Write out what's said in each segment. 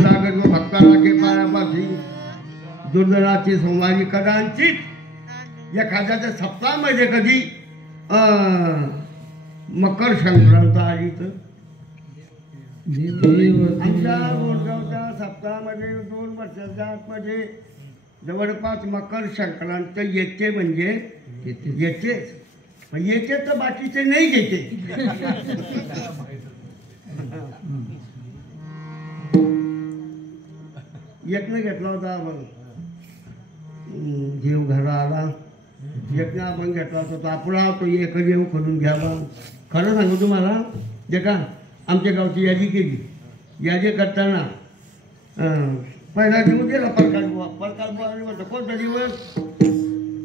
लागत व भक्ताला के पायापाशी दुर्धराची सोमवारी कदाचित एखाद्याच्या सप्ताहामध्ये कधी मकर संक्रांत आली तर आमच्या गोडगावच्या सप्ताहामध्ये 2 वर्षाच्या आतमध्ये जवळपास मकर संक्रांत येते म्हणजे येतेच येते तर बाकीचे नाही येते यत्न घेतला होता आपण जीव घरा आला यत्न आपण घेतला होता तो आपला तो एक जीव करून घ्यावा खरं सांगू तुम्हाला जे का आमच्या गावची यादी केली यादी करताना पहिला दिवस गेला परकाल म्हणतो कोणता दिवस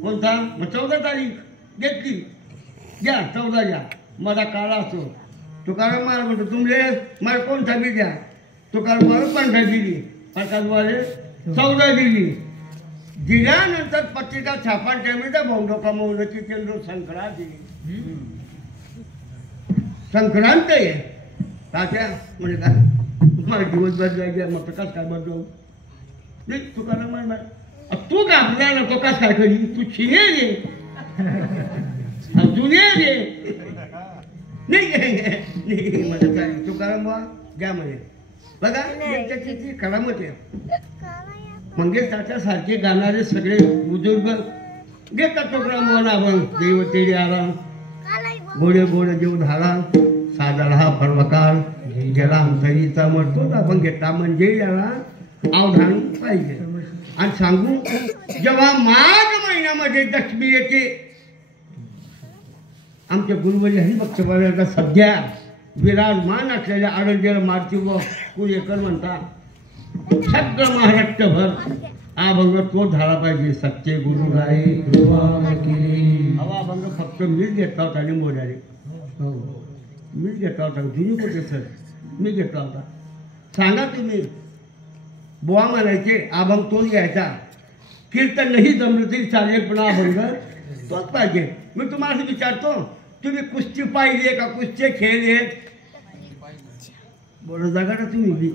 कोणता मग 14 तारीख घेतली घ्या 14 घ्या माझा काळा असतो तुकाराम महाराज म्हणतो तुमले मला कोणता बी द्या तुकाराम महाराज 15 दिली परकालवाले 14 दिली दिल्यानंतर पत्रिका छापा ठेवली तर बोंडो कमवण्याची केंद्र संक्रांत दिली संक्रांत आहे तात्या म्हणजे काय मला दिवस बदलायचे मग कस काय बदलू नाही तुकाराम महाराज तू घाबरला नको कस काय करी तू शिने रे जुने रे नाही म्हणजे काय तुकाराम बा घ्या म्हणे बघा त्याची ती करामत आहे मंगेश तात्यासारखे गाणारे सगळे बुजुर्ग घेतात तुकाराम बा आपण देव तेरी आला गोडे गोडे जीव झाला साजरा हा पर्वकाळ ज्याला अंतरीचा म्हणतो आपण घेतला म्हणजे याला अवधान पाहिजे आणि सांगू जेव्हा माघ महिन्यामध्ये दशमी येते आमच्या गुरुवरी हरिभक्त सध्या विराजमान असलेल्या आरोग्याला मारती व कुरेकर म्हणतात सगळं महाराष्ट्रभर अभंग तो झाला पाहिजे सच्चे गुरु राय हवा अभंग फक्त मीच घेतला होता आणि मोड्याने मीच घेतला होता जुनी कुठे सर मी घेतला होता सांगा तुम्ही बुवा म्हणायचे अभंग तोच घ्यायचा कीर्तन नाही जमलं तरी चालेल पण अभंग तोच पाहिजे मी तुम्हाला विचारतो तुम्ही कुस्ती पाहिली आहे का कुस्त्या खेळले बोल जागा ना तुम्ही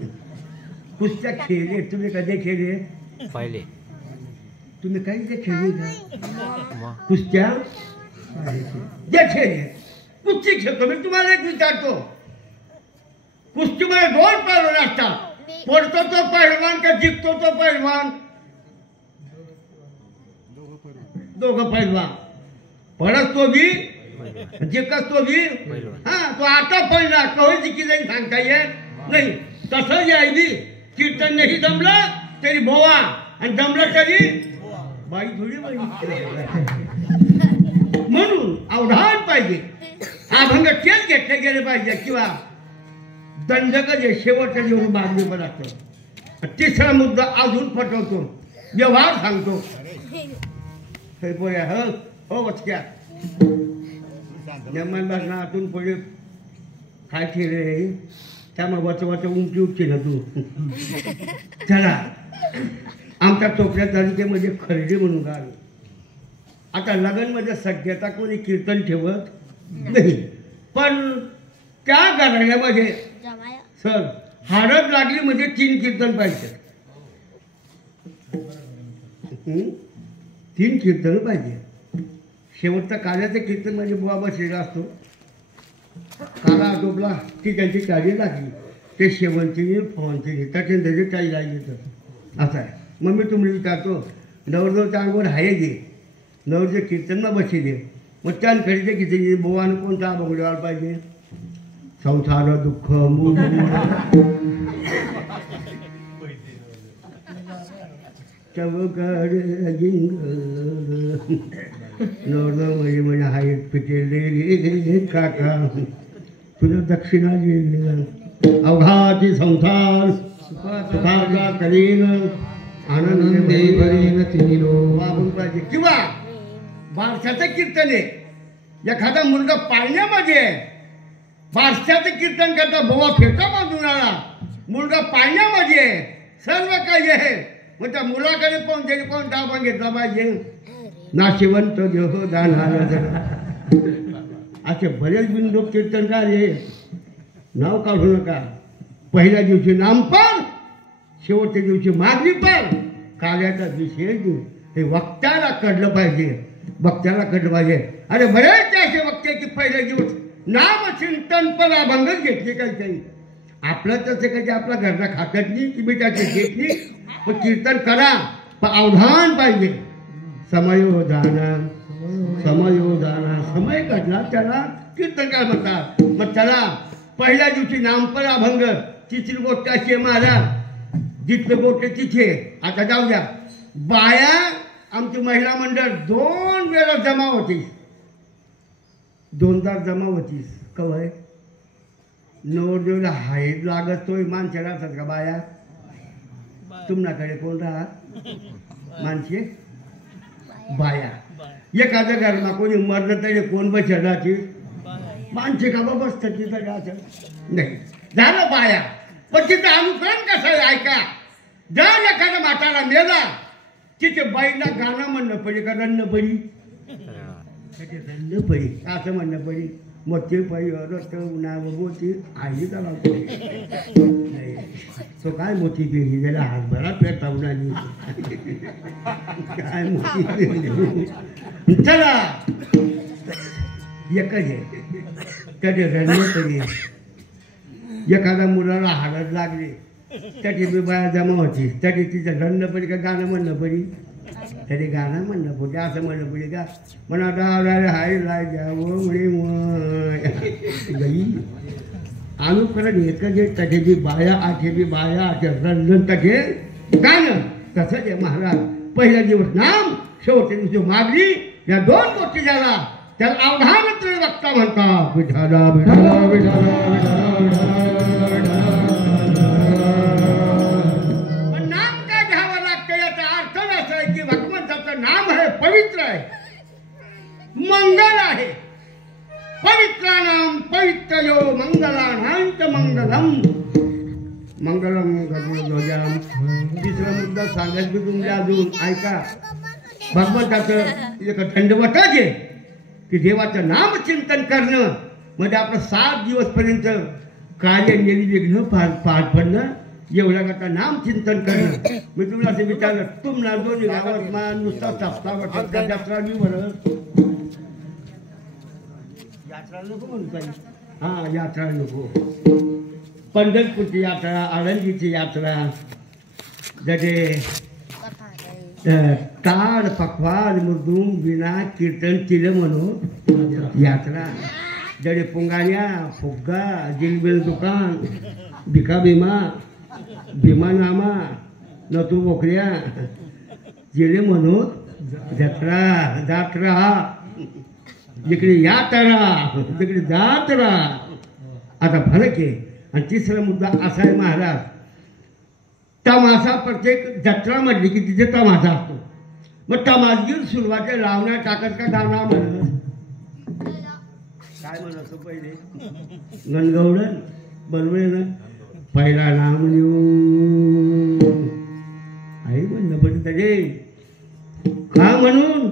कुस्त्या खेळले तुम्ही कधी खेळले पाहिले तुम्ही काही ते खेळले का कुस्त्या जे खेळले कुस्ती खेळतो मी तुम्हाला एक विचारतो कुस्तीमध्ये 2 पैलवान असतात पडतो तो पैलवान का जिंकतो तो पैलवान दोघं पैलवान पडत तो बी जिंकत तो बी हा तो आता पहिला कधी जिंकी जाईल सांगता येत नाही तसं यायली कीर्तन नाही जमलं तरी भोवा आणि जमलं तरी बाई थोडी बाई म्हणून अवधान पाहिजे अभंग तेच घेतले गेले पाहिजे किंवा दंडक जे शेवटच्या दिवस बाजू पण असतो 3रा मुद्दा अजून पटवतो व्यवहार सांगतो हे बोया हो वचक्या जन्मातून पुढे काय केले त्यामुळे वच उंची उपची ना तू चला आमच्या चोपड्या तालुक्यामध्ये खरेदी म्हणून का आता लग्नमध्ये सध्याचा कोणी कीर्तन ठेवत नाही पण त्या घराण्यामध्ये सर हळद लागली म्हणजे 3 कीर्तन पाहिजे 3 कीर्तन पाहिजे शेवटचा काल्याचं कीर्तन म्हणजे बुवा बसलेला असतो काला आटोपला ती त्यांची काळजी लागली ते शेवंतीने फवंतीने त्याचे त्याची काही लागली तर असं आहे मग मी तुम्हाला विचारतो नवरदेवच्या अंगवर आहे घे नवरदेव कीर्तनला बसले दे मग त्यान खरेदी किती बुवानं कोणता बघल्यावर पाहिजे संसार दुःख मूल नवरदेव म्हणजे हा एक पिटेले काका तुझं दक्षिणा दिली अवघाती संसार सुखाचा करीन आनंद भरीन तिनो पाहिजे किंवा बारशाचं कीर्तन आहे एखादा मुलगा पाळण्यामध्ये बारशाचं कीर्तन करता बोवा फेटा बांधून आला मुलगा पाळण्यामध्ये सर्व काही आहे मग त्या मुलाकडे कोण आपण घेतला पाहिजे नाशिवंत देह दान असे बरेच बिंदू कीर्तनकार आहे नाव काढू नका पहिल्या दिवशी नामपर शेवटच्या दिवशी मागणी पण कार्याचा विशेष दिवस. हे वक्त्याला कळलं पाहिजे, वक्त्याला कळलं पाहिजे. अरे बरेच असे वक्त्याचे पहिले दिवस नामचिंतन पर अभंगच घेतले काही काही. आपलं तसं काही आपला घरला खातात नाही की बेटाचे घेत नाही, पण कीर्तन करा, पण अवधान पाहिजे. समयोदान समयोदान, समय काढला त्याला कीर्तन काय म्हणतात. मग चला पहिल्या दिवशी नामपर अभंग. तिसरी गोष्ट अशी आहे महाराज, जिथलं गोष्ट तिथे. आता जाऊ द्या. बाया आमची महिला मंडळ 2 वेळा जमा होती, 2दा जमा होतीस. कवय नवरदेवला हाईट लागत तोय माणसे राहतात का बाया? तुमच्याकडे कोण राहत माणसे? बाया. एखाद्या घरमा कोणी मरलं तरी कोण बसेल राहते? माणसे का बाबा बसतात तिथं राहत नाही. झालं बाया. पण तिथं अनुकरण कसं आहे ऐका. जर एखाद्या म्हातारा मेला तिथे बाईला गाणं म्हणणं पडी का रन्न पडी? रन्न पडी असं म्हणणं पडी. मोठी पायी रथ उन्हावर होती आई त्याला तो काय मोठी पेरली त्याला हातभरा पेरता उन्हानी काय मोठी पेरली. चला एकच आहे त्याचे रन्न पडी. एखाद्या मुलाला हाडत लागले त्याची बी बाया जमा होती, त्याची तिचं रन्न पडी का गाणं म्हणणं पडी? तरी गाणं म्हणणं पडी असं म्हणणं पडी का? म्हणा डावला हाय राजा गई अनुकरण एकच त्याचे बी बाया आठे बी बाया आठे रन्न त्याचे गाणं. तसंच आहे महाराज. पहिला दिवस नाम, शेवटच्या दिवशी मागणी. या 2 गोष्टी झाला त्याला अवधानत्र वक्ता म्हणतात. विठाला विठाला विठाला नाम है पवित्र आहे, मंगल आहे. पवित्र नाम पवित्र यो मंगलानांच मंगलम मंगलम गरुडध्वजम. तिसरा मुद्दा सांगायचं की तुमच्या अजून ऐका. भगवंताचं एक दंडवटच आहे की देवाचं नाम चिंतन करणं म्हणजे आपलं 7 दिवसपर्यंत कार्य निर्विघ्न पार पडणं. एवढ्या करता नाम चिंतन करणं. मी तुला असं विचारलं तुम्हाला दोन्ही गावात मान नुसता सप्ताह वाटत यात्रा मी म्हणत यात्रा नको म्हणू काही. हा यात्रा नको. पंढरपूरची यात्रा, आळंदीची यात्रा, जडे टाळ पखवाज मृदुंग विना कीर्तन केलं म्हणून यात्रा. जडे पुंगाण्या फुग्गा जिलबिल दुकान भिका भीमा भीमानामा नतू बोकड्या गेले म्हणून जत्रा जात्रा. जिकडे यात्रा तिकडे जात्रा. आता फरक आहे. आणि तिसरा मुद्दा असा आहे महाराज, तमाशा प्रत्येक जत्रा म्हटली की तिथे तमाशा असतो. मग तमाशगीर सुरुवातीला लावण्या टाकत का गाणं म्हणत काय म्हणत पहिले गणगवळण बरोबर ना. पहिला नाम लिहून आई म्हणणं पण त्याचे का म्हणून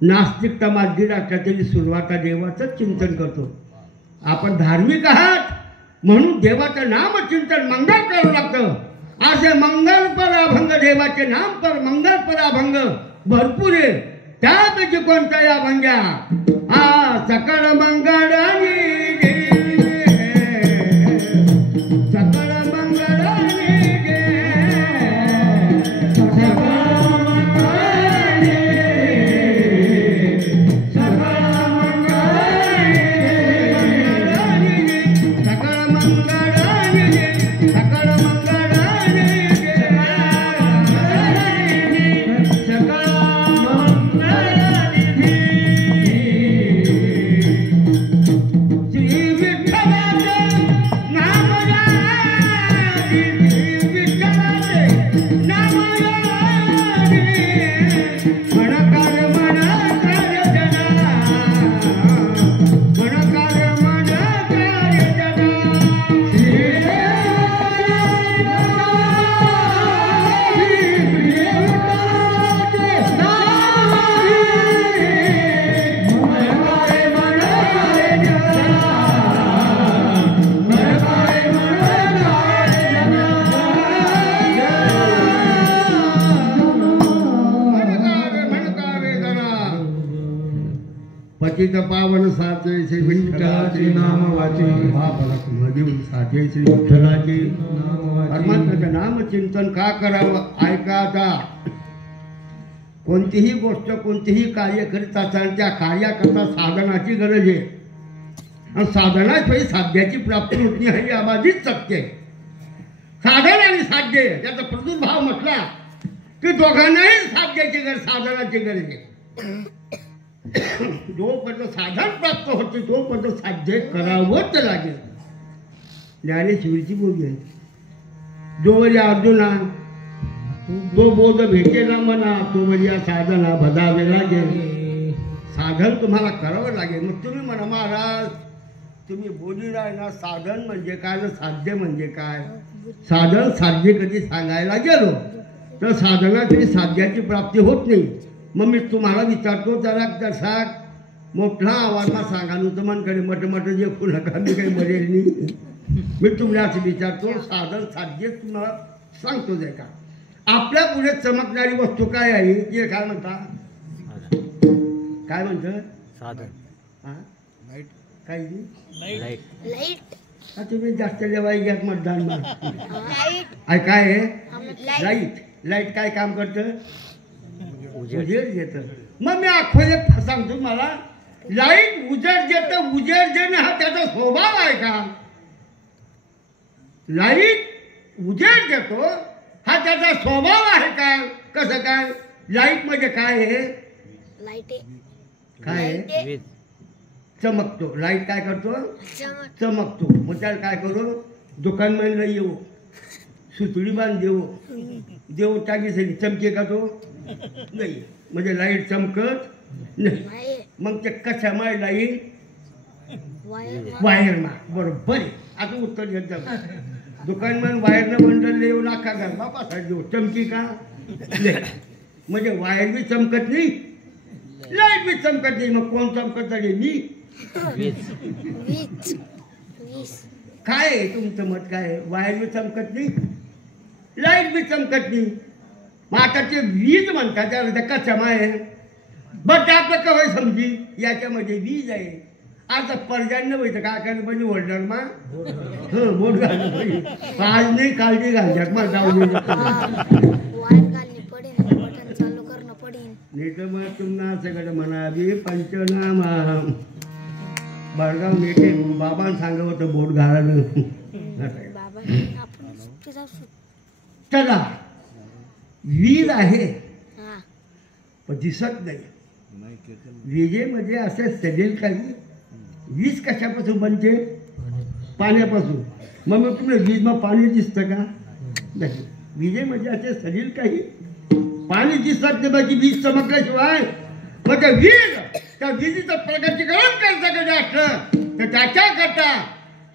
नास्तिक तमाशगीर त्याची सुरुवात देवाचंच चिंतन करतो. आपण धार्मिक आहात म्हणून देवाचं नाम चिंतन मंगल करावं लागतं. असे मंगलपर अभंग देवाचे नाम पर मंगलपर अभंग भरपूर आहे. त्यापैकी कोणता या अभंग्या हा सकळ मंगळानी श्री विठ्ठलाचं नाम पतित पावन साचे श्री विठ्ठलाचे नाम वाचे भावना देऊन साचे श्री विठ्ठलाचे परमात्म्याचे नाम चिंतन का करावं ऐका आता कोणतीही गोष्ट कोणतीही कार्य करीत असताना त्या कार्याकरता साधनाची गरज आहे आणि साधनाशिवाय साध्याची प्राप्ती होत नाही ही आबाधीच सत्य आहे साधन आणि साध्य त्याचा प्रादुर्भाव म्हटला की दोघांनाही साध्याची गरज साधनाची गरज आहे जोपर्यंत साधन प्राप्त होते तोपर्यंत साध्य करावंच लागेल ज्ञानेश्वरीची बोली आहे जोवरी अर्जुना तो बोध भेटेला म्हणा तो म्हणजे साधना भजावे लागेल साधन तुम्हाला करावं लागेल मग तुम्ही म्हणा महाराज तुम्ही बोली ना साधन म्हणजे काय ना साध्य म्हणजे काय साधन साध्य कधी सांगायला गेलो तर साधनाची साध्याची प्राप्ती होत नाही मग मी तुम्हाला विचारतो जरा तसा मोठा आवाजमा सांगा नुतमानकडे मटमट जे नका मी काही मरेल नाही मी तुम्हाला असं विचारतो साधन साध्य तुम्हाला सांगतो जे का आपल्या पुढे चमकणारी वस्तू काय आहे हे काय म्हणता काय म्हणतं साधन हा लाईट काय लाईट लाईट तुम्ही जास्त जेवाय घ्या मतदान लाईट काय आहे लाईट लाईट काय काम करतं उजेड देतं मग मी आखो एक सांगतो मला लाईट उजेड देतं उजेड देणं हा त्याचा स्वभाव आहे का लाईट उजेड देतो हा त्याचा स्वभाव आहे का कसं काय लाईट म्हणजे काय आहे लाईट काय आहे वीज चमकतो लाईट काय करतो चमक चमकतो मग त्याला काय करू दुकानमध्ये येऊ सुतळी बांध देऊ टाकीसाठी चमके का तो नाही म्हणजे लाईट चमकत नाही मग ते कशामुळे लाईट वायरमा बरोबर आहे आता उत्तर घेत जा दुकानमध्ये वायरनं मंडळ येऊ नाका घर बापासाठी देऊ चमकी का म्हणजे वायर बी चमकत नाही लाईट बी चमकत नाही मग कोण चमकत नाही मी वीज वीज वीज काय आहे तुमचं मत काय आहे वायर बी चमकत नाही लाईट बी चमकत नाही मग आता ते वीज म्हणतात त्याला कशामा आहे बरं ते आपलं कवय समजी याच्यामध्ये वीज आहे आता पर्जन्य व्हायचं काय करायला पाहिजे होल्डर मा बोट घालणं पाहिजे आज नाही काळजी घालतात मग जाऊ दे वायर घालणी पडेल बटन चालू करणं पडेल नाही तर मग तुम्हाला सगळं म्हणावी पंचनामा बडगाव नेते बाबांना सांगत होतं बोट घालायला बाबा आपण सुट्टी जाऊ चला वीज आहे हा पण दिसत नाही विजेमध्ये असं सडेल काही वीज कशापासून बनते पाण्यापासून मग तुम्हाला वीज मग पाणी दिसतं का नाही विजेमध्ये असे सडेल काही पाणी दिसत नाही बाकी वीज चमकल्याशिवाय मग त्या विजेचं प्रगतीकरण करायचं का जास्त तर त्याच्याकरता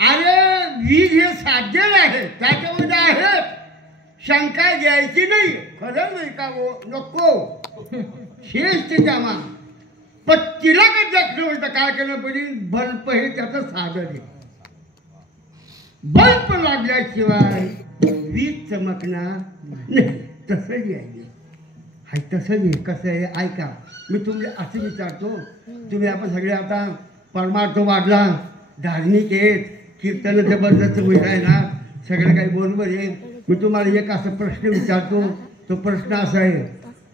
अरे वीज हे साध्य आहे त्याच्यामध्ये आहे शंका घ्यायची नाही खरं नाही का हो नको शेष ते जामा पण तिला काय जखलं होतं काय केलं पाहिजे बल्ब हे त्याचं साधन आहे बल्ब लागल्याशिवाय वीज चमकणार नाही तसंच आहे हाय तसंच आहे कसं आहे ऐका मी तुम्हाला असं विचारतो तुम्ही आपण सगळे आता परमार्थ वाढला धार्मिक आहेत कीर्तन जबरदस्त आहे ना सगळं काही बरोबर आहे मी तुम्हाला एक असा प्रश्न विचारतो तो प्रश्न असा आहे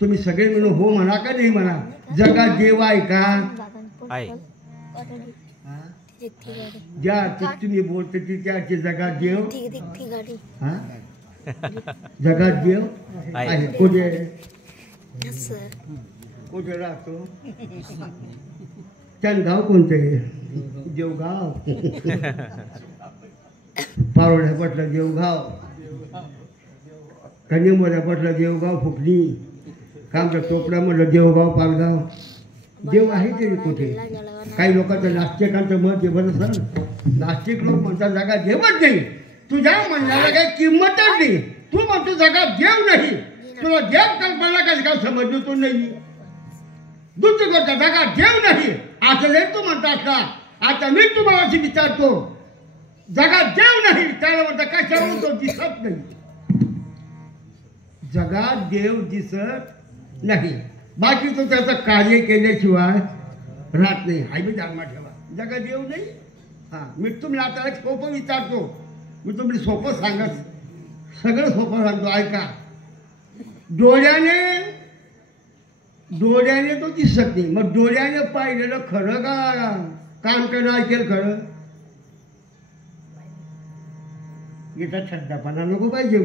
तुम्ही सगळे मिळून हो म्हणा का नाही म्हणा जगात देव आहे का आहे ज्या अर्थी तुम्ही बोलते ती त्या अर्थी जगात देव गाडी हा जगात देव आहे कुठे कुठे राहतो त्यान गाव कोणतं आहे देवगाव पारोड्या पटलं देवगाव कन्यामध्ये पटलं देवगाव फुकणी कामच्या टोपड्या म्हटलं देवगाव पालगाव देव आहे तरी कुठे काही लोकांचं नास्तिकांचं मत आहे बरं सर नास्तिक लोक म्हणतात जागा देवच नाही तुझ्या म्हणण्याला काही किंमतच नाही तू म्हणतो जागा देव नाही तुला देव कल्पना कसं काय समजलं तो नाही दुसरी गोष्ट जागा देव नाही असं नाही तू म्हणतात का आता मी तुम्हाला अशी विचारतो जगात देव नाही त्याला म्हणता कशावरून तो दिसत नाही जगात देव दिसत नाही बाकी तो त्याचं कार्य केल्याशिवाय राहत नाही. हाय मी धर्मा ठेवा जगात येऊ नाही. हां मी तुम्ही आता सोपं विचारतो. मी तुम्ही सोपं सांगत सगळं सोपं सांगतो ऐका. डोळ्याने तो दिसत नाही. मग डोळ्याने पाहिलेलं खरं का काम करणं ऐकेल खरं. याचा छड्डापणा नको पाहिजे.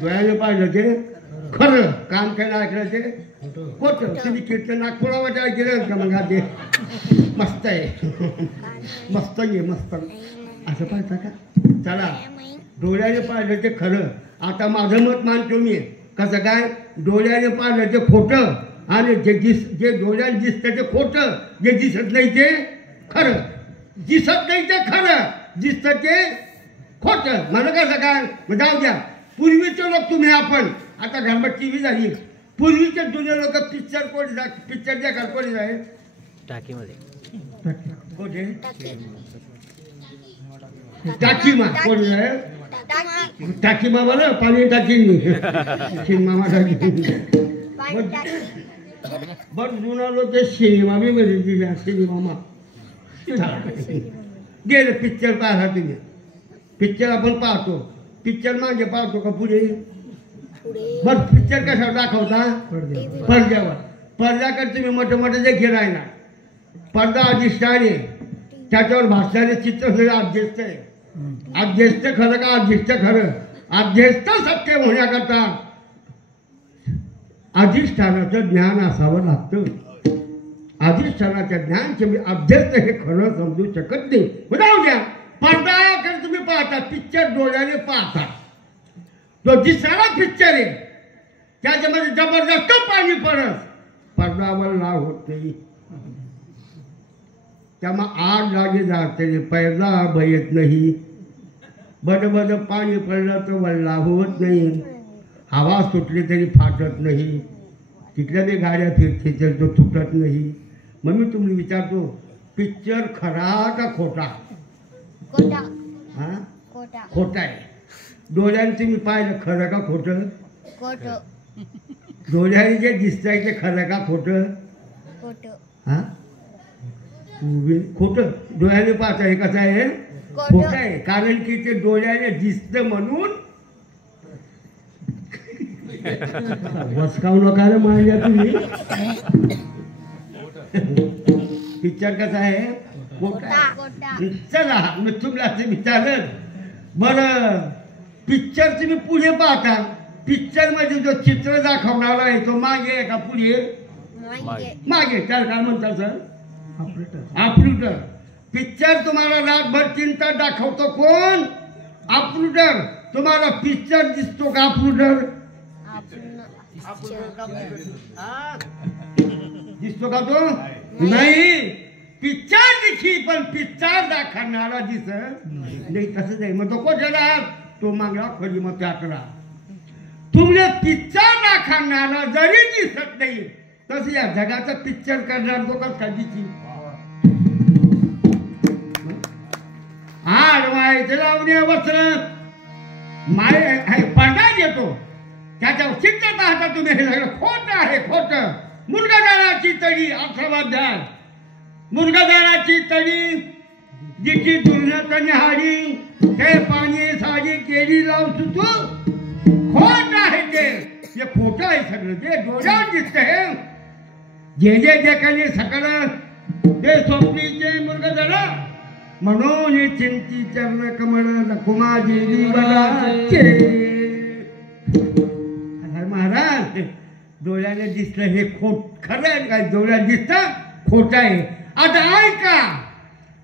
डोळ्याने पाहिलं ते खरं काम करणं ऐकलं ते खोटं. तुम्ही कीर्तन नागपुरामध्ये ऐकलं का मग ते मस्त आहे. मस्त आहे मस्त असं पाहता का. चला डोळ्याने पाहिलं ते खरं. आता माझं मत मानतो मी. कसं काय डोळ्याने पाहिलं ते खोटं आणि जे डोळ्याने दिसतं ते खोटं. जे दिसत नाही ते खरं. दिसत नाही ते खरं दिसतं ते खोटं. मला कसं काय मग जाऊ द्या. पूर्वीचे लोक तुम्ही आपण आता घरात टी व्ही झाली. पूर्वीचे जुने लोक पिक्चर कोणी पिक्चर द्या का कोणी जाईल टाकीमध्ये कोठे टाकीमा कोणी जाईल. टाकी मामाला पाणी टाकीन मी मामा टाकी. बरं जुना लोक सिनेमा बी मध्ये दिल्या. सिनेमा गेलं पिक्चर पाहा तुम्ही. पिक्चर आपण पाहतो. पिक्चर मागे पाहतो का पुढे. बरं पिक्चर कशावर दाखवता पडद्यावर. पडद्याकडे तुम्ही मोठे मोठे देखील राहिला. पडदा अधिष्ठाने त्याच्यावर भासणारे चित्र सगळं अध्यस्त आहे. अध्यस्त खरं का अध्यस्त खरं. अध्यस्त सत्य होण्याकरता अधिष्ठानाचं ज्ञान असावं लागतं. अधिष्ठानाच्या ज्ञानचे मी अध्यस्त हे खरं समजू शकत नाही. जाऊ द्या. पडद्याकडे तुम्ही पाहता पिक्चर डोळ्याने पाहता. तो दिसायला पिक्चर आहे त्याच्यामध्ये जबरदस्त पाणी पडत. पडद्यावर लाव होत नाही. त्यामुळे आग लागे जाते पैदा भयत नाही. बड पाणी पडलं तर वल्ला होत नाही. हवा सुटली तरी फाटत नाही. तिथल्या बी गाड्या फिरते तर तो तुटत नाही. मग मी तुम्ही विचारतो पिक्चर खरा का खोटा. हा खोटा आहे. डोळ्याने तुम्ही पाहिलं खरं का खोटं. डोळ्याने जे दिसतंय ते खरं का खोटं. हा खोटं. डोळ्याने पाहता हे कसं आहे खोटं आहे. कारण की ते डोळ्याने दिसतं म्हणून वसकावू नका रे माझ्या तुम्ही. पिक्चर कसा आहे खोटा. चला मी तुम्हाला असं विचारलं. बरं पिक्चर तुम्ही पुढे पाहता. पिक्चर मध्ये जो चित्र दाखवणारा आहे तो मागे आहे का पुढे. मागे त्याला काय म्हणतात सर ऑपरेटर. पिक्चर तुम्हाला रातभर 3 तास दाखवतो कोण ऑपरेटर. तुम्हाला पिक्चर दिसतो का ऑपरेटर. दिसतो का तो नाही. पिक्चर दिसली पण पिक्चर दाखवणारा दिसत नाही. तसंच आहे. मग तो कोठे तो मागला खोली मग त्याकडा. तुमने पिक्चर दाखवणारा जरी दिसत नाही तसं या जगाचा पिक्चर करणार तो कसं दिसतील. आडवायचं लावणे वस्त्र माय पडदा येतो त्याच्यावर चित्र पाहता तुम्ही. हे सगळं खोटं आहे खोटं. मुर्गदाराची तळी 18वा अध्याय. मुर्गदाराची तळी जिची दुर्नत निहाळी ते पाणी साडी केली लाव सुचू. खोट आहे ते खोटं आहे सगळं. ते डोळ्यावर दिसतंय. जे जे सगळं ते स्वप्नीचे मुर्गदारा म्हणून चिंती चरण कमळ कुमाजी महाराज. डोळ्याने दिसलं हे खरं आहे काय. डोळ्याने दिसतं खोटं आहे. आता ऐका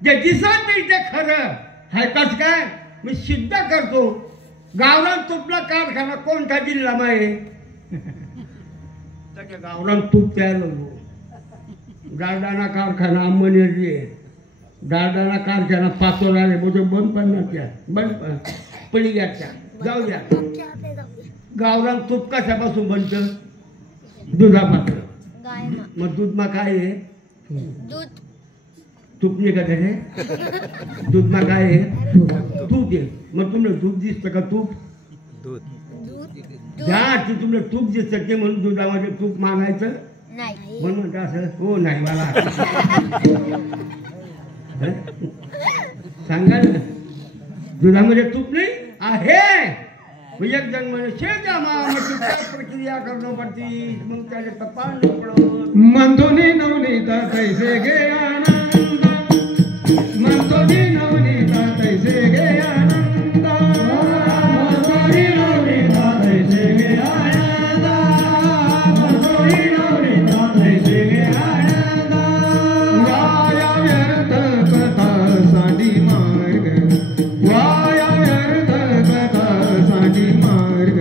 जे दिसत नाही ते खरं आहे. कसं काय मी सिद्ध करतो. गावरान तुपला कारखाना कोणता जिल्हा आहे. त्याच्या गावरान तूप तयार होतो. डाळदाणा कारखाना अंमनेरी आहे. डाळदाणा कारखाना पाचोरा आहे. म्हणजे बंद पडणार बंद पडी घ्याच्या जाऊ द्या. गावरान तूप कशापासून बनतं. दुधापासून. मग दूधमा काय आहे तूप नाही का त्याचे. दूधमा काय आहे तूप आहे. मग तुम्हाला दूध दिसतं का तूप. ज्या तुम्हाला तूप दिसतं ते म्हणून दुधामध्ये तूप मागायचं नाही कोण म्हणतं असं हो नाही मला हं? सांगा ना दुधामध्ये तूप नाही आहे मग एक जण म्हणे शेजा मग तुझ्या प्रक्रिया करणं पडती मग त्याने तपास नाही पडत मंदोनी नवनीता कैसे गे आनंद मंदोनी नवनीता कैसे गे आनंद मंदोनी नवनीता कैसे गे आनंद मंदोनी नवनीता कैसे गे आनंद वाया व्यर्थ कथा साठी मार्ग वाया व्यर्थ कथा साठी मार्ग